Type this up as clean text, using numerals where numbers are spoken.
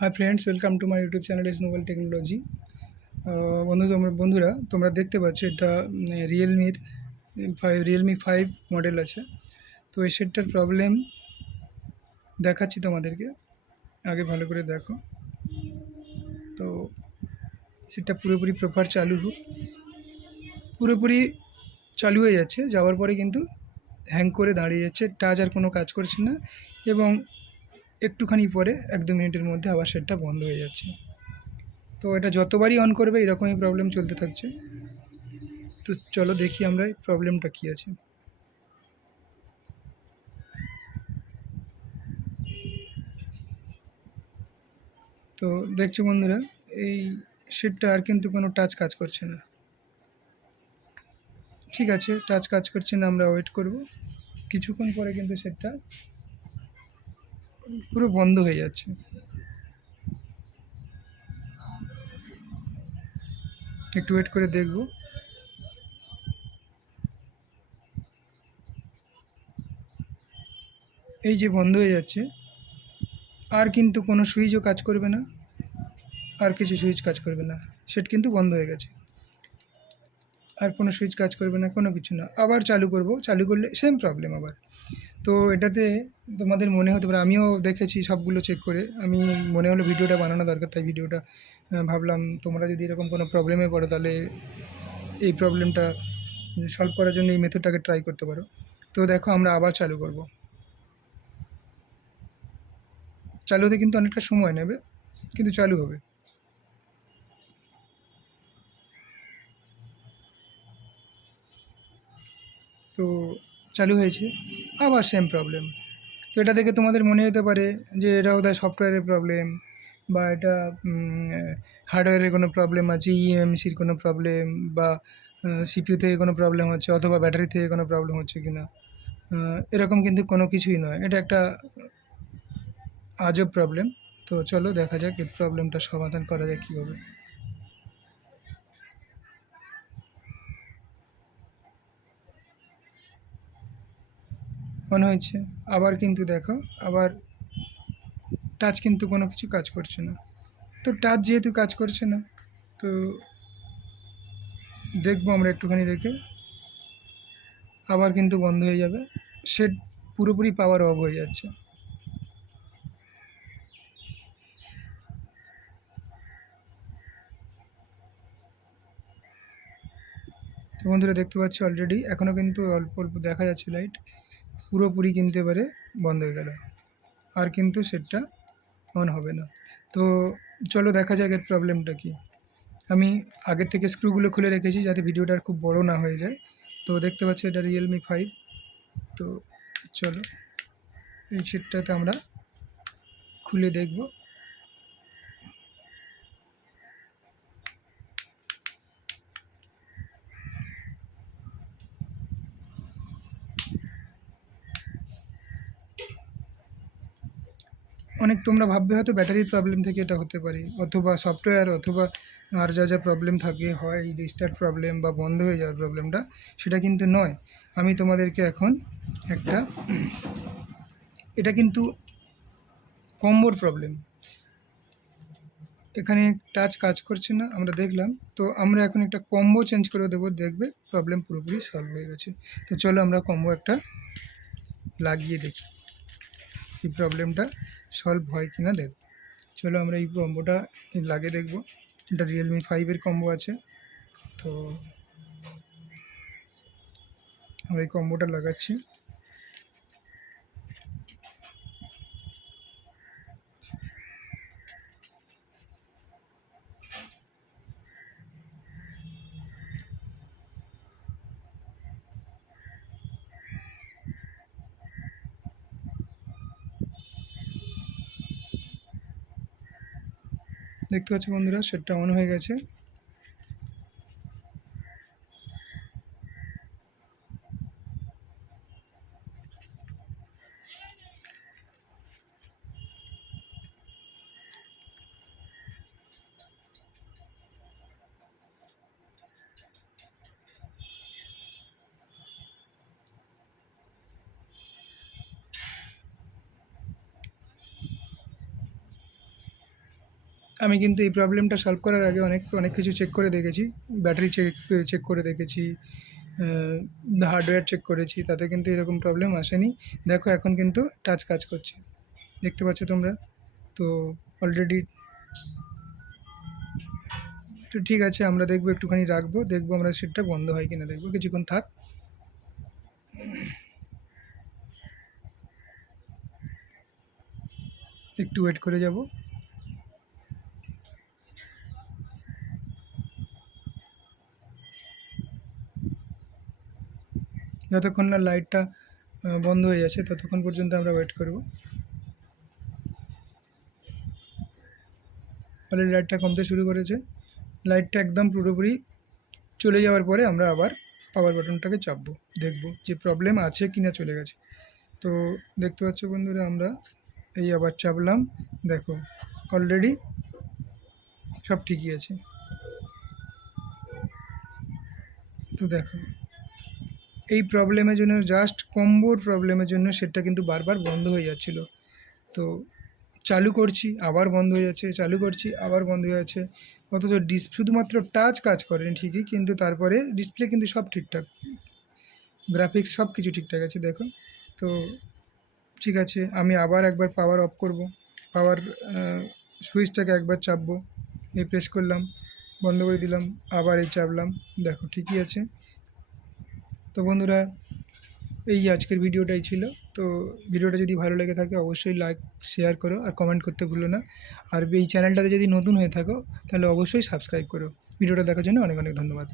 Hi friends, welcome to my YouTube channel is Nobel technology. বন্ধুরা তোমরা দেখতে পাচ্ছ এটা রিয়েলমি 5 মডেল আছে। তো এই সেটটার প্রবলেম দেখাচ্ছি তোমাদেরকে, আগে ভালো করে দেখো। তো সেটটা পুরোপুরি প্রপার চালু হোক, পুরোপুরি চালু হয়ে যাচ্ছে, যাওয়ার পরে কিন্তু হ্যাং করে দাঁড়িয়ে যাচ্ছে, টাচ আর কোনো কাজ করছে না, এবং একটুখানি পরে 1-2 মিনিটের মধ্যে আবার সেটটা বন্ধ হয়ে যাচ্ছে। তো এটা যতবারই অন করবে এরকমই প্রবলেম চলতে থাকছে। তো চলো দেখি আমরা এই প্রবলেমটা কী আছে। তো দেখছো বন্ধুরা, এই সেটটা আর কিন্তু কোনো টাচ কাজ করছে না। ঠিক আছে, টাচ কাজ করছে না, আমরা ওয়েট করব। কিছুক্ষণ পরে কিন্তু সেটটা পুরো বন্ধ হয়ে যাচ্ছে। একটু ওয়েট করে দেখব। এই যে বন্ধ হয়ে যাচ্ছে, আর কিন্তু কোনো সুইচও কাজ করবে না, আর কিছু সুইচ কাজ করবে না, সেট কিন্তু বন্ধ হয়ে গেছে। আর কোনো সুইচ কাজ করবে না, কোনো কিছু না। আবার চালু করব, চালু করলে সেম প্রবলেম আবার। তো এটাতে তোমাদের মনে হতে পারে, আমিও দেখেছি সবগুলো চেক করে, আমি মনে হলো ভিডিওটা বানানো দরকার, তাই ভিডিওটা ভাবলাম তোমরা যদি এরকম কোনো প্রবলেমে পড়ো তাহলে এই প্রবলেমটা সলভ করার জন্য এই মেথডটাকে ট্রাই করতে পারো। তো দেখো, আমরা আবার চালু করব। চালু হতে কিন্তু অনেকটা সময় নেবে, কিন্তু চালু হবে। তো চালু হয়েছে, আবার সেম প্রবলেম। তো এটা দেখে তোমাদের মনে হতে পারে যে এটা বোধহয় সফটওয়্যারের প্রবলেম, বা এটা হার্ডওয়্যারের কোনো প্রবলেম আছে, ইএমসির কোনো প্রবলেম, বা সিপিইউ থেকে কোনো প্রবলেম হচ্ছে, অথবা ব্যাটারি থেকে কোনো প্রবলেম হচ্ছে কি না। এরকম কিন্তু কোনো কিছুই নয়, এটা একটা আজব প্রবলেম। তো চলো দেখা যাক এই প্রবলেমটা সমাধান করা যায় কীভাবে। মনে হচ্ছে আবার, কিন্তু দেখো আবার টাচ কিন্তু কোনো কিছু কাজ করছে না। তো টাচ যেহেতু কাজ করছে না, তো দেখবো আমরা একটুখানি রেখে, আবার কিন্তু বন্ধ হয়ে যাবে, সেট পুরোপুরি পাওয়ার অফ হয়ে যাচ্ছে। তো বন্ধুরা দেখতে পাচ্ছি অলরেডি এখনও কিন্তু অল্প অল্প দেখা যাচ্ছে লাইট, পুরোপুরি কিন্তু এবারে বন্ধ হয়ে গেল, আর কিন্তু সেটটা অন হবে না। তো চলো দেখা যাক এর প্রবলেমটা কি। আমি আগের থেকে স্ক্রুগুলো খুলে রেখেছি যাতে ভিডিওটা আর খুব বড় না হয়ে যায়। তো দেখতে পাচ্ছি এটা রিয়েলমি 5। তো চলো এই সেটটাতে আমরা খুলে দেখব। অনেক তোমরা ভাববে হয়তো ব্যাটারির প্রবলেম থেকে এটা হতে পারে, অথবা সফটওয়্যার, অথবা আর যা যা প্রবলেম থাকে, হয় রিস্টার্ট প্রবলেম বা বন্ধ হয়ে যাওয়ার প্রবলেমটা, সেটা কিন্তু নয়। আমি তোমাদেরকে এখন একটা, এটা কিন্তু কম্বোর প্রবলেম। এখানে টাচ কাজ করছে না, আমরা দেখলাম। তো আমরা এখন একটা কম্বো চেঞ্জ করে দেবো, দেখবে প্রবলেম পুরোপুরি সলভ হয়ে গেছে। তো চলো আমরা কম্বো একটা লাগিয়ে দেখি এই প্রবলেমটা সলভ হয় কি না দেখ। চলো আমরা এই কম্বোটা লাগিয়ে দেখব। এটা রিয়েলমি 5-এর কম্বো আছে। তো আমরা এই কম্বোটা লাগাচ্ছি। দেখতে পাচ্ছি বন্ধুরা, সেটটা অন হয়ে গেছে। আমি কিন্তু এই প্রবলেমটা সলভ করার আগে অনেক কিছু চেক করে দেখেছি। ব্যাটারি চেক করে দেখেছি, হার্ডওয়্যার চেক করেছি, তাতে কিন্তু এরকম প্রবলেম আসেনি। দেখো এখন কিন্তু টাচ কাজ করছে, দেখতে পাচ্ছ তোমরা। তো অলরেডি তো ঠিক আছে, আমরা দেখবো, একটুখানি রাখবো, দেখবো আমরা সেটটা বন্ধ হয় কিনা, দেখবো কিছুক্ষণ থাক। একটু ওয়েট করে যাব। যতক্ষণ না লাইটটা বন্ধ হয়ে যাচ্ছে ততক্ষণ পর্যন্ত আমরা ওয়েট করব। অলরেডি লাইটটা কমতে শুরু করেছে। লাইটটা একদম পুরোপুরি চলে যাওয়ার পরে আমরা আবার পাওয়ার বাটনটাকে চাপবো, দেখব যে প্রবলেম আছে কি না চলে গেছে। তো দেখতে পাচ্ছ বন্ধুরা, আমরা এই আবার চাপলাম, দেখো অলরেডি সব ঠিকই আছে। তো দেখো এই প্রবলেমের জন্য, জাস্ট কম্বোর প্রবলেমের জন্য সেটটা কিন্তু বারবার বন্ধ হয়ে যাচ্ছিলো। তো চালু করছি আবার বন্ধ হয়ে যাচ্ছে, চালু করছি আবার বন্ধ হয়ে যাচ্ছে। অথচ শুধুমাত্র টাচ কাজ করেনি ঠিকই, কিন্তু তারপরে ডিসপ্লে কিন্তু সব ঠিকঠাক, গ্রাফিক্স সব কিছু ঠিকঠাক আছে দেখো। তো ঠিক আছে, আমি আবার একবার পাওয়ার অফ করব, পাওয়ার সুইচটাকে একবার চাপবো, এই প্রেস করলাম, বন্ধ করে দিলাম, আবার এই চাপলাম, দেখো ঠিকই আছে। তো বন্ধুরা, এই আজকের ভিডিওটাই ছিল। তো ভিডিওটা যদি ভালো লেগে থাকে অবশ্যই লাইক, শেয়ার করো আর কমেন্ট করতে ভুলো না। আর এই চ্যানেলটাতে যদি নতুন হয়ে থাকো তাহলে অবশ্যই সাবস্ক্রাইব করো। ভিডিওটা দেখার জন্য অনেক অনেক ধন্যবাদ।